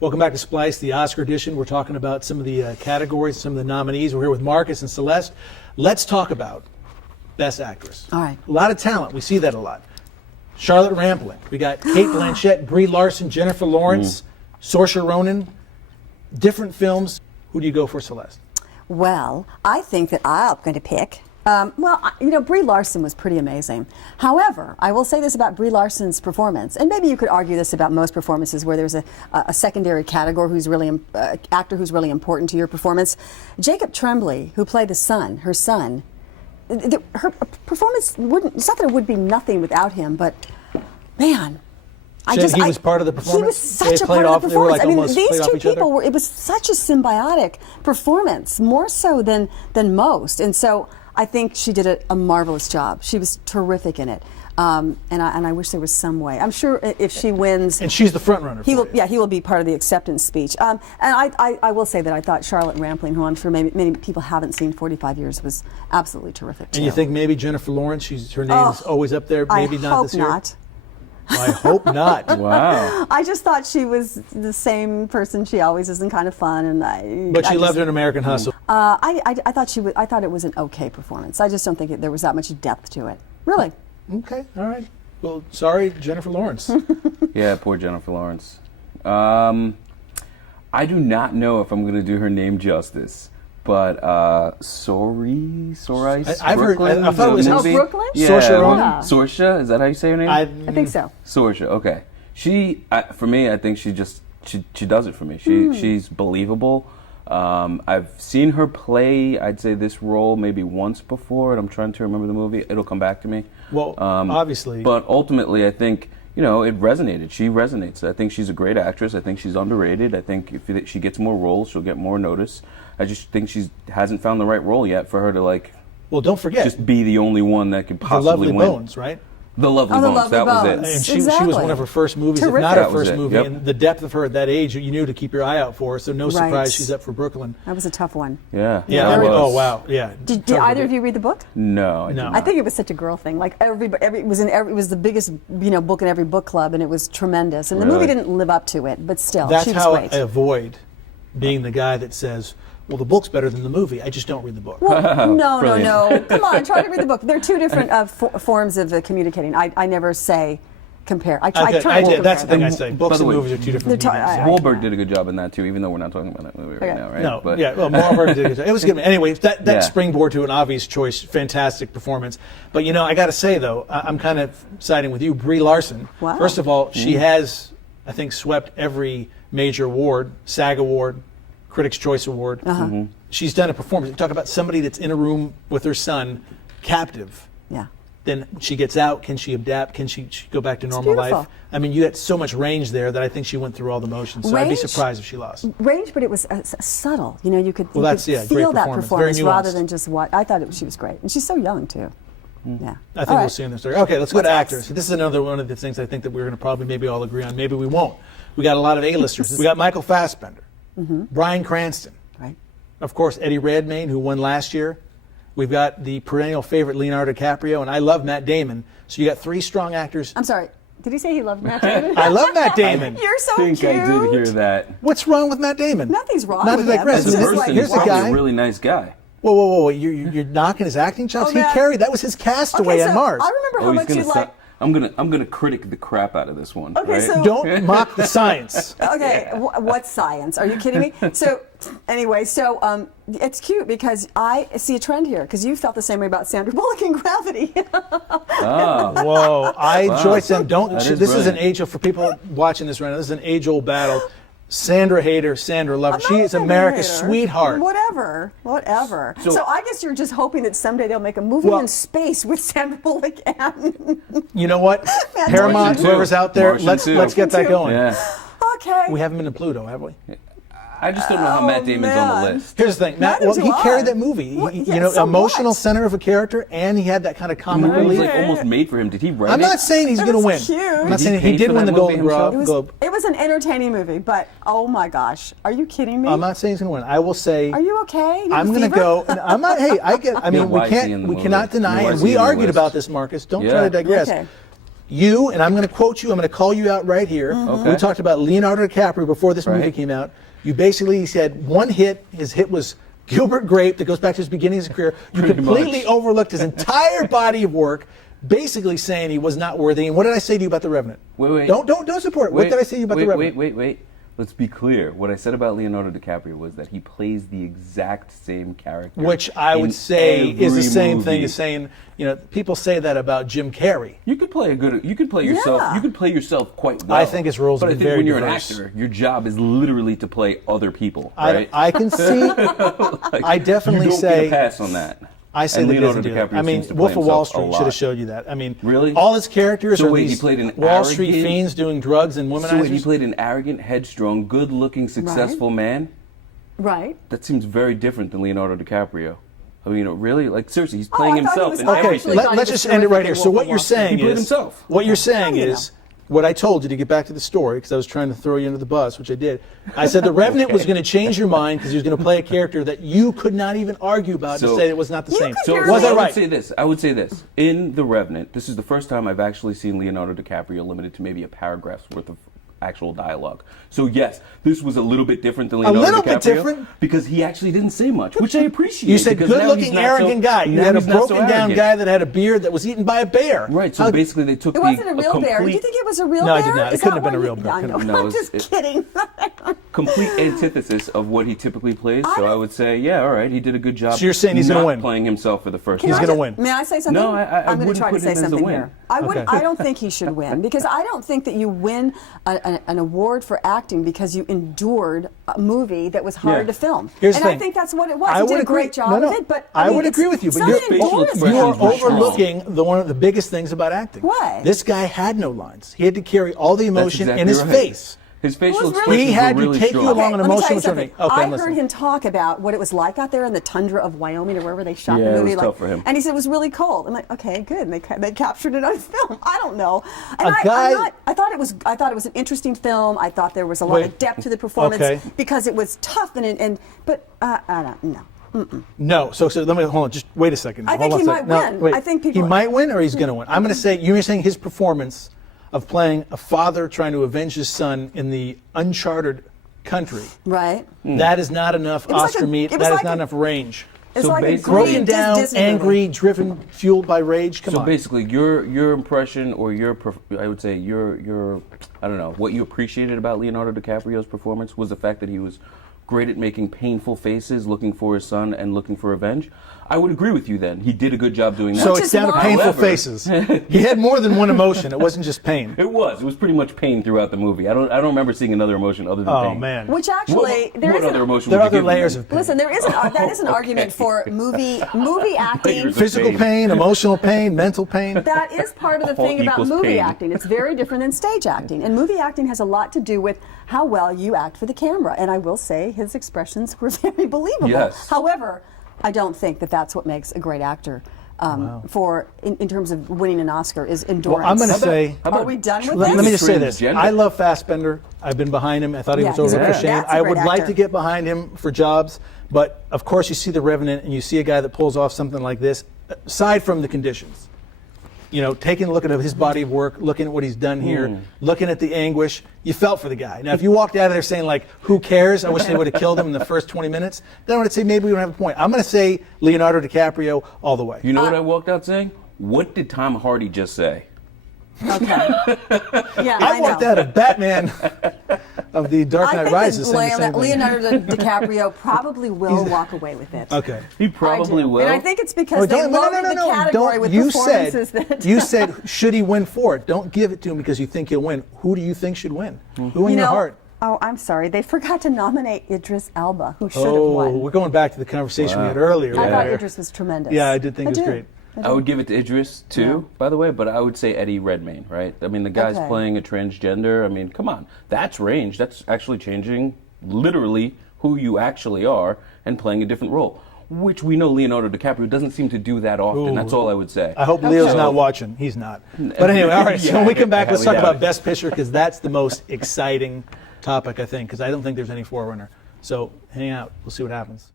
Welcome back to Splice, the Oscar edition. We're talking about some of the categories, some of the nominees. We're here with Marcus and Celeste. Let's talk about Best Actress. All right. A lot of talent. We see that a lot. Charlotte Rampling. We got Kate Blanchett, Brie Larson, Jennifer Lawrence, Saoirse Ronan. Different films. Who do you go for, Celeste? Well, I think that I'm going to pick. Brie Larson was pretty amazing. However, I will say this about Brie Larson's performance, and maybe you could argue this about most performances where there's a secondary category who's really actor who's really important to your performance. Jacob Tremblay, who played her son, her performance it's not that it would be nothing without him, but man. He was part of the performance? He was such a part of the performance. These two people it was such a symbiotic performance, more so than most. And so I think she did a marvelous job. She was terrific in it. And I wish there was some way. I'm sure if she wins... And she's the front runner. He will be part of the acceptance speech. And I will say that I thought Charlotte Rampling, who I'm sure many people haven't seen 45 years, was absolutely terrific, too. And you think maybe Jennifer Lawrence, her name is always up there, maybe not this year? I hope not. I hope not. Wow. I just thought she was the same person she always is and kind of fun. But she loved her in American Hustle. I thought it was an okay performance. I just don't think there was that much depth to it. Really. Okay. All right. Well, sorry, Jennifer Lawrence. Yeah, poor Jennifer Lawrence. I do not know if I'm going to do her name justice. But Sorice I've heard. Brooklyn, I thought it was Brooklyn. Yeah, Saoirse Ronan. Saoirse, is that how you say her name? I think so. Saoirse. Okay. For me, I think she does it for me. She's believable. I've seen her play, I'd say, this role maybe once before, and I'm trying to remember the movie. It'll come back to me. Well, obviously. But ultimately, I think, it resonated. She resonates. I think she's a great actress. I think she's underrated. I think if she gets more roles, she'll get more notice. I just think she hasn't found the right role yet for her to, well, don't forget. just be the only one that could possibly The Lovely win. Bones, right? The Lovely Bones. Lovely That was Bones. it. And she Exactly. was one of her first movies, Terrific. if not her That was first it. movie. Yep. And the depth of her at that age, you knew to keep your eye out for her. So no surprise Right. she's up for Brooklyn. That was a tough one. Yeah. Yeah. it was. Oh wow. Yeah. Did either of you read the book? No. I No. did I not. think it was such a girl thing. Like it was the biggest book in every book club, and it was tremendous. And the movie Really? didn't live up to it, but still, That's she was how great. I avoid being the guy that says, well, the book's better than the movie. I just don't read the book. Well, no. Brilliant. Come on, try to read the book. There are two different forms of communicating. I never say compare. I try to compare That's the thing them. I say. Books the and way, movies are two different They're mediums. Wahlberg did a good job in that too, even though we're not talking about that movie right now, right? No, But yeah, well, Wahlberg did a good job. It was good. Anyway, that Yeah. springboard to an obvious choice, fantastic performance. But, I got to say, though, I'm kind of siding with you. Brie Larson, Wow. first of all, she has, I think, swept every major award, SAG Award, Critics' Choice Award. She's done a performance. You talk about somebody that's in a room with her son, captive. Yeah. Then she gets out. Can she adapt? Can she go back to normal beautiful. life? I mean, you had so much range there that I think she went through all the motions. So I'd be Range? surprised if she lost. Range, but it was subtle. You could, Well, that's, yeah, great feel that performance. performance Very rather nuanced. than just what I thought. She was great, and she's so young too. Yeah. I think All we'll right. see in the story. Okay, let's go What's to next? actors. This is another one of the things I think that we're going to probably maybe all agree on. Maybe we won't. We got a lot of A-listers. We got Michael Fassbender, Bryan Cranston, Right. of course, Eddie Redmayne, who won last year. We've got the perennial favorite Leonardo DiCaprio, and I love Matt Damon. So you got three strong actors. I'm sorry. Did he say he loved Matt Damon? I love Matt Damon. You're so I think cute. I did hear that. What's wrong with Matt Damon? Nothing's wrong Not with to him. digress. It's As a just Here's- person, here's he's the probably guy. a really nice guy. Whoa. You're knocking his acting chops? Oh, He Matt. carried. That was his Castaway Okay, on so Mars. I remember how he's much gonna you suck. like. I'm gonna critic the crap out of this one. Okay, right? so- Don't mock the science. Okay, what science? Are you kidding me? So, anyway, it's cute because I see a trend here because you felt the same way about Sandra Bullock in Gravity. Whoa, Joyce, and don't. That This is is an brilliant. age-old, for people watching this right now, this is an age-old battle. Sandra hater, Sandra lover. I'm She not a is Sandra America's hater. sweetheart. Whatever. So I guess you're just hoping that someday they'll make a movie Well- in space with Sandra Bullock and. You know what? Matt Paramount, Martian whoever's too. out there, Martian let's too. get that Martian too. going. Yeah. Okay. We haven't been to Pluto, have we? I just don't know how Matt Damon's on the man. list. Here's the thing, Matt. Neither Well, do he I. carried that movie. What? He- Yeah, so emotional what? center of a character, and he had that kind of The comic movie was relief. like almost made for him. Did he write I'm it? not saying he's It going to win. was cute. I'm not Did he saying he pay did for win the that movie Golden himself? Globe. It was an entertaining movie, but oh my gosh, are you kidding me? I'm not saying he's going to win. I will say. Are you okay? You have I'm a going to fever? go. I'm not. Hey, I You're mean, we YC in the we movie. cannot deny, You're and YC we in the argued list. about this, Marcus. Don't try Yeah. to digress. Okay. You, and I'm going to quote you, I'm going to call you out right here. Okay. We talked about Leonardo DiCaprio before this movie Right. came out. You basically said one hit, his hit was Gilbert Grape, that goes back to his beginning of his career. You Pretty completely much. overlooked his entire body of work, basically saying he was not worthy. And what did I say to you about The Revenant? Wait. Don't support it. What did I say to you about The Revenant? Wait. Let's be clear. What I said about Leonardo DiCaprio was that he plays the exact same character. Which I would in say is the every same thing movie. as saying, people say that about Jim Carrey. You could play yourself. Yeah. You could play yourself quite well. I think his roles but have I been think very when you're diverse. an actor, your job is literally to play other people, right? I can see. Like, I definitely you don't say. get a pass on that. I say And that he doesn't Leonardo do that. I DiCaprio mean, seems to play Wolf of Wall himself a Street should have lot. showed you that. I mean, Really? all his characters So are wait, he these played an Wall Street arrogant- fiends doing drugs and womenizers. So wait, he played an arrogant, headstrong, good-looking, successful man. Right. That seems very different than Leonardo DiCaprio. I mean, really, like seriously, he's playing I thought he himself. was- in I Okay, actually thought he let's was just end it right terrific here. in So Wolf what of you're Wall Street. saying He played is, himself. what you're saying you is, what I told you to get back to the story, because I was trying to throw you under the bus, which I did. I said The Revenant was going to change your mind because he was going to play a character that you could not even argue about to So- say it was not the You same. could So barely- Was I I right? would say this. In The Revenant, this is the first time I've actually seen Leonardo DiCaprio limited to maybe a paragraph's worth of actual dialogue. So yes, this was a little bit different than Leonardo little DiCaprio bit different? because he actually didn't say much, which I appreciate. You said because now good-looking, he's not arrogant guy. You now had a he's not so broken down arrogant. guy that had a beard that was eaten by a bear. Right. So How- basically, they took It wasn't a real bear. Do complete, you think it was a real No, I bear? did not. It Is couldn't that have been a what real you- bear. I know. No, I'm just kidding. complete antithesis of what he typically plays. So I would say, yeah, all right, he did a good job. So you're saying he's gonna not win? playing himself for the first He's time. gonna win. May I say something? No, I I'm going wouldn't to try put to say him as a something win. here. I Okay. I don't think he should win because I don't think that you win an award for acting because you endured a movie that was hard Yeah. to film. Here's the and I thing. think that's what it was. I He would did a agree. great job No, no. of it, but I mean, would it's agree with you, but not your an facial endurance expressions you are thing. were strong. overlooking one of the biggest things about acting. What? This guy had no lines. He had to carry all the That's emotion exactly in his right. face. His facial It was really- expressions He had were to really take you strong. along an Let me tell emotional you something. journey. Okay, I I'm heard listening. him talk about what it was like out there in the tundra of Wyoming or wherever they shot Yeah, the it movie. was tough for him. And he said it was really cold. I'm like, okay, good. And they captured it on film. I don't know. And A guy- I thought it was an interesting film. I thought there was a lot of Wait. depth to the performance Okay. because it was tough but I don't know. No, so let me hold on. Just wait a second. I Hold think on he a might second. No, win. wait. I think people- he might win, or he's going to win. I'm going to say you're saying his performance of playing a father trying to avenge his son in the uncharted country. Right? That is not enough was like Oscar a- meat. it was That is like not a- enough range. It's So like a basically- great Broken down, Disney movie. angry, driven, fueled by rage. Come So on. basically, your impression or I would say your I don't know what you appreciated about Leonardo DiCaprio's performance was the fact that he was great at making painful faces, looking for his son and looking for revenge. I would agree with you then. He did a good job doing that. So Which it's is down to why- painful However- faces. He had more than one emotion. It wasn't just pain. It was pretty much pain throughout the movie. I don't remember seeing another emotion other than Oh pain. man. Which actually, What, there what is an- other emotion? There would are you other give layers him? of pain. Listen, that is an argument for movie acting. Layers of Physical pain, emotional pain, mental pain. That is part of the All thing about equals movie pain. acting. It's very different than stage acting. And movie acting has a lot to do with how well you act for the camera. And I will say his expressions were very believable. Yes. However, I don't think that that's what makes a great actor. In terms of winning an Oscar is endurance. Well, I'm going to say. How about Are we done with Let this? me just say this. Transgender? I love Fassbender. I've been behind him. I thought he Yeah, was over he's for a- shame. that's a I great would like actor. to get behind him for jobs, but of course you see The Revenant and you see a guy that pulls off something like this, aside from the conditions. Taking a look at his body of work, looking at what he's done here, looking at the anguish, you felt for the guy. Now, if you walked out of there saying, like, who cares? I wish they would have killed him in the first 20 minutes, then I would say maybe we don't have a point. I'm going to say Leonardo DiCaprio all the way. You know what I walked out saying? What did Tom Hardy just say? Okay. Yeah, I walked know. out of Batman of the Dark I Knight think Rises that saying the same thing. Leonardo DiCaprio probably will walk away with it. Okay. He probably I do. will. And I think it's because they loaded the category with performances that... You said, should he win for it? Don't give it to him because you think he'll win. Who do you think should win? Who in your heart? Oh, I'm sorry. They forgot to nominate Idris Elba, who should have Oh, won. we're going back to the conversation we had earlier. I thought where- Idris was tremendous. Yeah, I did think it was did. great. I would give it to Idris too, by the way, but I would say Eddie Redmayne, right? I mean, the guy's Okay. playing a transgender. I mean, come on, that's range. That's actually changing literally who you actually are and playing a different role, which we know Leonardo DiCaprio doesn't seem to do that often. Ooh. That's all I would say. I hope Leo's So- not watching. He's not. But anyway, all right. So Yeah, when we come back, let's we talk doubt about it. Best Picture because that's the most exciting topic, I think, because I don't think there's any forerunner. So hang out. We'll see what happens.